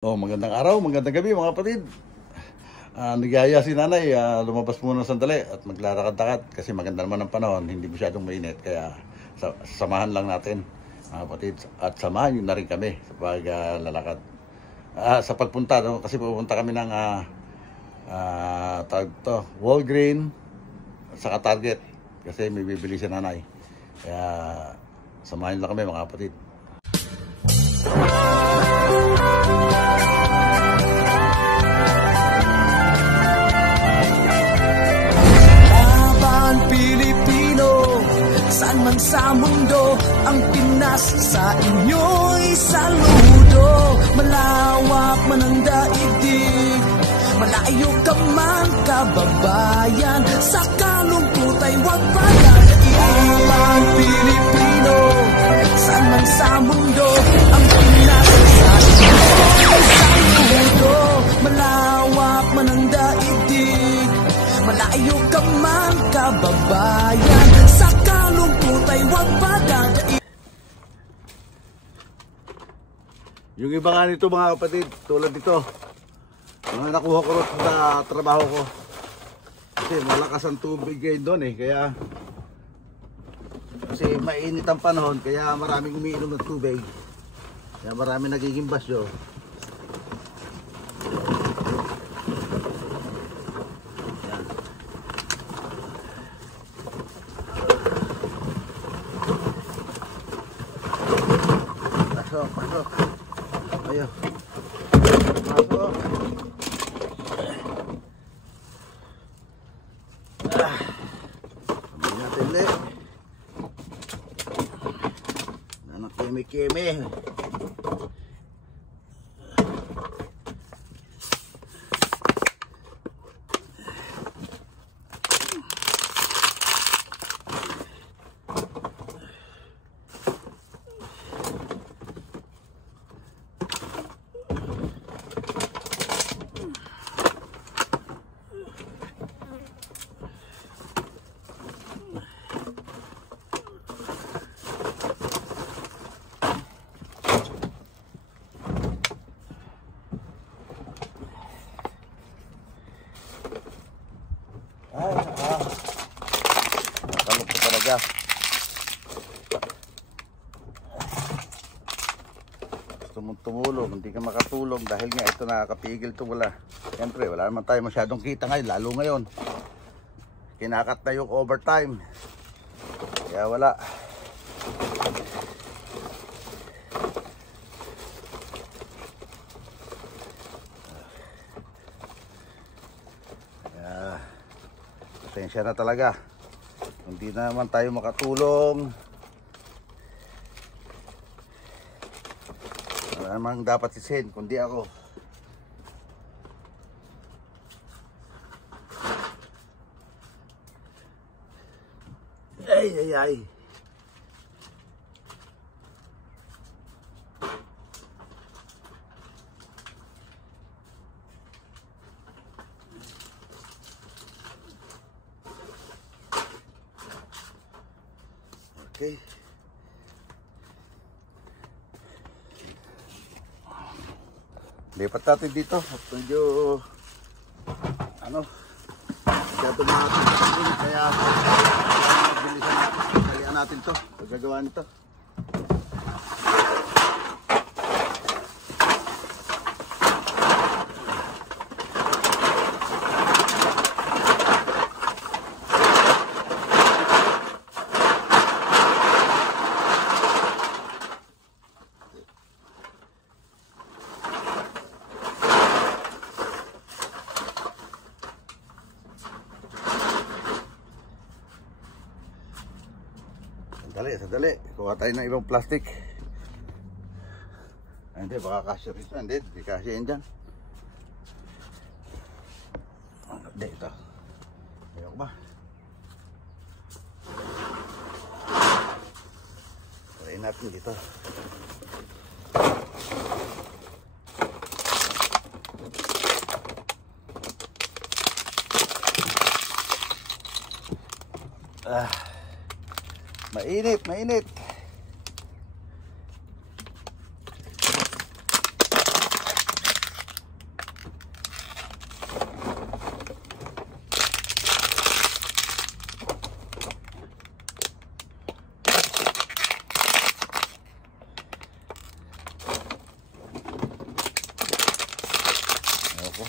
Magandang araw, magandang gabi mga kapatid. Nagyaya si nanay, lumabas muna sandali at maglalakad-lakad kasi maganda naman ang panahon, hindi masyadong mainit. Kaya samahan lang natin mga kapatid at samahan nyo na rin kami sa paglalakad. Sa pagpunta, no? Kasi pupunta kami ng Walgreen saka Target kasi may bibili si nanay. Kaya samahan lang kami mga kapatid. Saan man sa mundo, ang Pinas sa inyo'y saludo. Malawak man ang daigdig, malayo ka man kababayan, sa kalungkot ay huwag pagkakain. Ang Pilipino, saan man sa mundo, ang Pinas sa inyo'y saludo. Malawak man ang daigdig, malayo ka man kababayan, sa kalungkot ay huwag padadaig. Yung iba nga nito mga kapatid, tulad dito, mga nakuha ko sa trabaho ko. Kasi malakas ang tubig ngayon doon kaya kasi mainit ang panahon, kaya maraming umiinom ng tubig. Kaya maraming nagiging basyo. Pasok. Ayo. Pasok. Sabi natin ulit. Nanak keme-keme. Nakalok ko talaga. Gusto mong tumulong, hindi ka makatulong dahil nga ito nakakapigil ito. Siyempre wala naman tayo masyadong kita ngayon, lalo ngayon kinakat na yung overtime, kaya wala. Pasensya na talaga, hindi na naman tayo makatulong. Wala namang dapat sisin kundi ako. Ay. Okay. Lipat natin dito at medyo masyado natin kaya bilisan natin to paggagawa nito. Sandali. Kuha tayo ng ibang plastic. Hindi, baka kasya rito. Hindi kasya yan dyan. Hindi, ito. Ayok ba? Try natin dito. Mainit. Ako.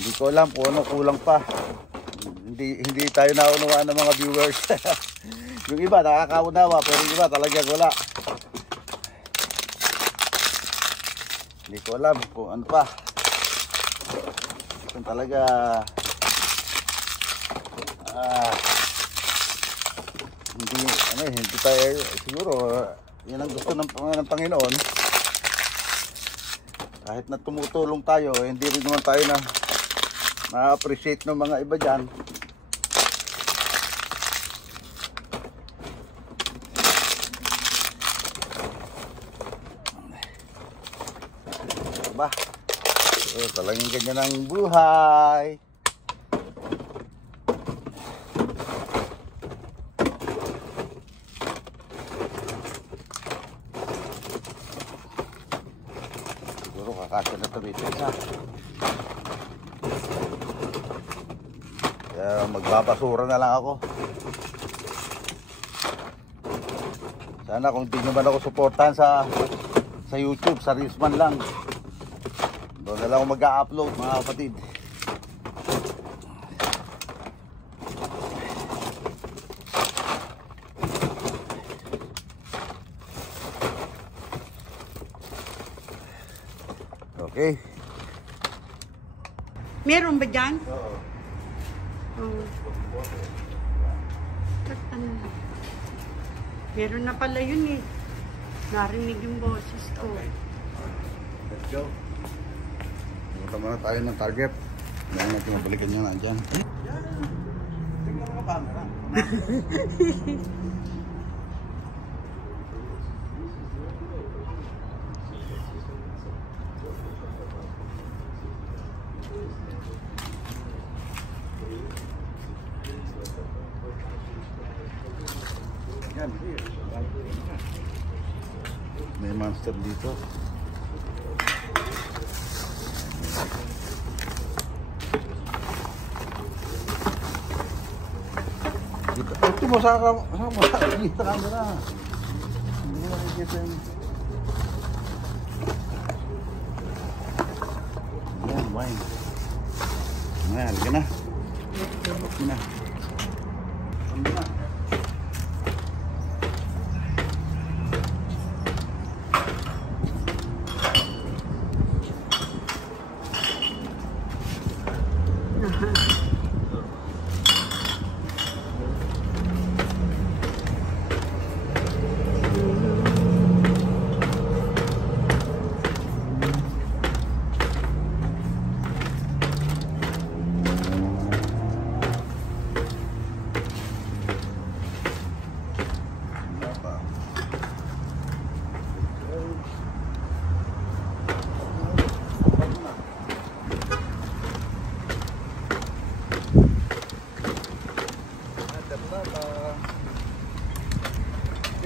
Hindi ko alam kung ano kulang pa. Hindi tayo naunawaan ng mga viewers. Yung iba nakakaunawa pero yung iba talagang wala. Hindi ko alam kung ano pa. Kung talaga hindi tayo siguro yan ang gusto ng Panginoon. Kahit na tumutulong tayo, hindi rin naman tayo na-appreciate ng mga iba dyan. Ba? Talagang ganyan ang buhay. Siguro kakasya na ito dito isa. Kaya magbabasura na lang ako. Sana kung di naman ako suportahan sa YouTube, sa Rizman lang. Doon na lang ako mag-upload mga kapatid. Okay. Meron ba dyan? Oo. Oo. Ano? Meron na pala yun eh. Narinig yung boses ko. Okay. Let's go. Punta muna tayo ng Target. Dahil natin mabalikan nyo na dyan. Tingnan mo ka camera. Yan, may monster dito. Ito mo sa dito camera. Hindi mo nakikita yung yan, wine. Ayan, halika na. Okay na. Ano na?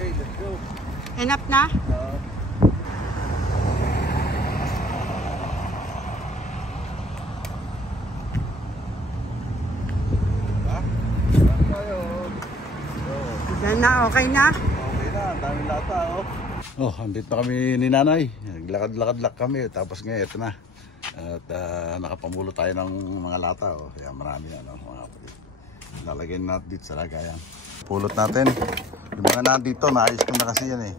Okay, let's go. Enough na? Yan na, okay na? Okay na, daming lata oh. Andito na kami ni nanay. Naglakad-lakad kami. Tapos ngayon, ito na. At nakapamulo tayo ng mga lata oh. Kaya marami na mga kapatid. Lalagyan natin dito sa lagayan. Pulot natin. Yung mga nandito, naayos ko na kasi yan eh.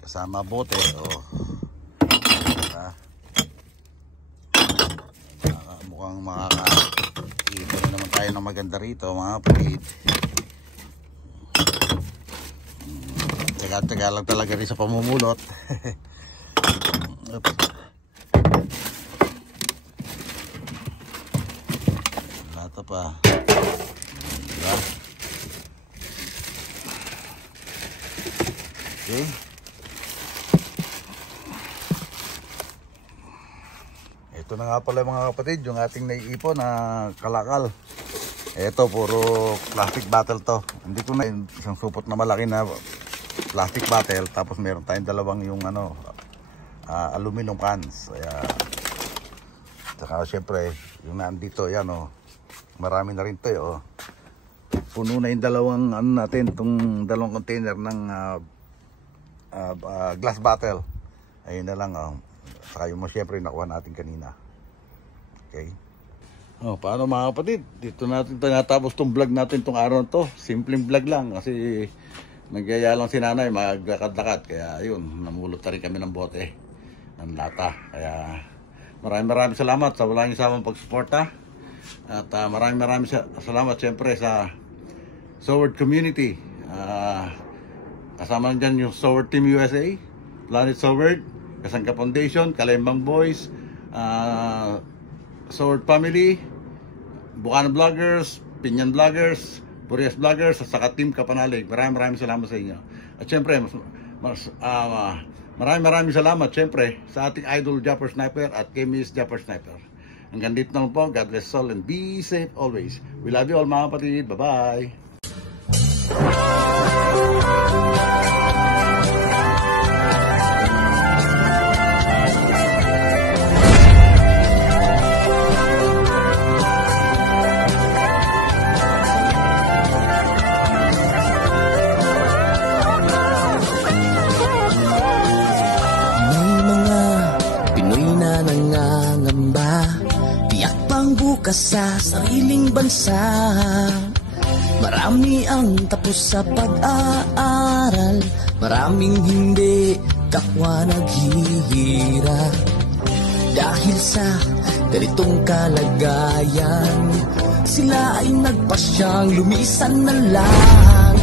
Kasama bote oh. Mukhang makaka-ito na naman tayo ng maganda rito mga kapatid. Taga lang talaga rin sa pamumulot. Lata pa. Diba? Okay. Ito na nga pala mga kapatid, yung ating naiipon na kalakal. Ito puro plastic bottle to. Hindi ko na isang supot na malaki na plastic bottle, tapos meron tayong dalawang yung aluminum cans. Kaya saka syempre yung nandito yan oh. Marami na rin to oh. puno na yung dalawang ano natin, itong dalawang container ng glass bottle. Ayun na lang, saka yung syempre nakuha natin kanina. Okay. Paano mga kapatid, dito natin tinatapos tong vlog natin tong araw na to. Simpleng vlog lang kasi nagyaya lang si nanay maglakad-lakad, kaya ayun, namulot na rin kami ng bote ng lata. Kaya maraming salamat sa walang isamang pagsuporta. At maraming salamat siyempre sa Soward community. Kasama dyan yung Soward Team USA, Planet Soward, Kasangka Foundation, Kalembang Boys, Soward Family, Bukana Vloggers, Pinyan Vloggers, Burias Vloggers, at saka Team Kapanalig. Maraming salamat sa inyo. At syempre, maraming salamat syempre sa ating idol Japper Sniper at kay Miss Japper Sniper. Hanggang dito naman po. God bless all and be safe always. We love you all mga kapatid. Bye-bye. Bukas sa sariling bansa, marami ang tapos sa pag-aaral, maraming hindi kapwa naghihirap. Dahil sa ganitong kalagayan, sila ay nagpasyang lumisan na lang.